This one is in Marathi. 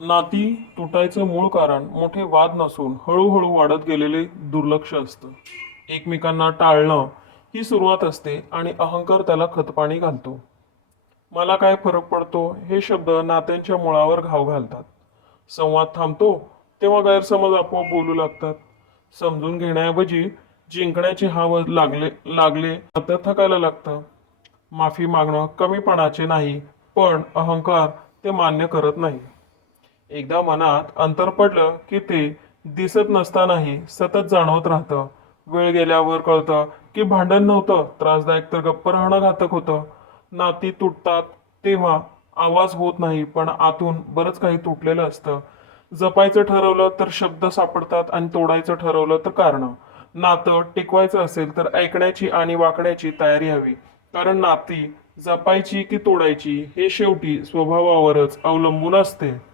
नाती तुटायचं मूळ कारण मोठे वाद नसून हळूहळू वाढत गेलेले दुर्लक्ष असतं. एकमेकांना टाळणं ही सुरुवात असते आणि अहंकार त्याला खतपाणी घालतो. मला काय फरक पडतो हे शब्द नात्यांच्या मुळावर घाव घालतात. संवाद थांबतो तेव्हा गैरसमज आपोआप बोलू लागतात. समजून घेण्याऐवजी जिंकण्याचे हाव लागले लागले नातं थकायला लागतं. माफी मागणं कमीपणाचे नाही, पण अहंकार ते मान्य करत नाही. एकदा मनात अंतर पडलं की ते दिसत नसतानाही सतत जाणवत राहतं. वेळ गेल्यावर कळतं की भांडण नव्हतं त्रासदायक, तर गप्प राहणं घातक होतं. नाती तुटतात तेव्हा आवाज होत नाही, पण आतून बरंच काही तुटलेलं असतं. जपायचं ठरवलं तर शब्द सापडतात आणि तोडायचं ठरवलं तर कारणं. नातं टिकवायचं असेल तर ऐकण्याची आणि वाकण्याची तयारी हवी. कारण नाती जपायची की तोडायची हे शेवटी स्वभावावरच अवलंबून असते.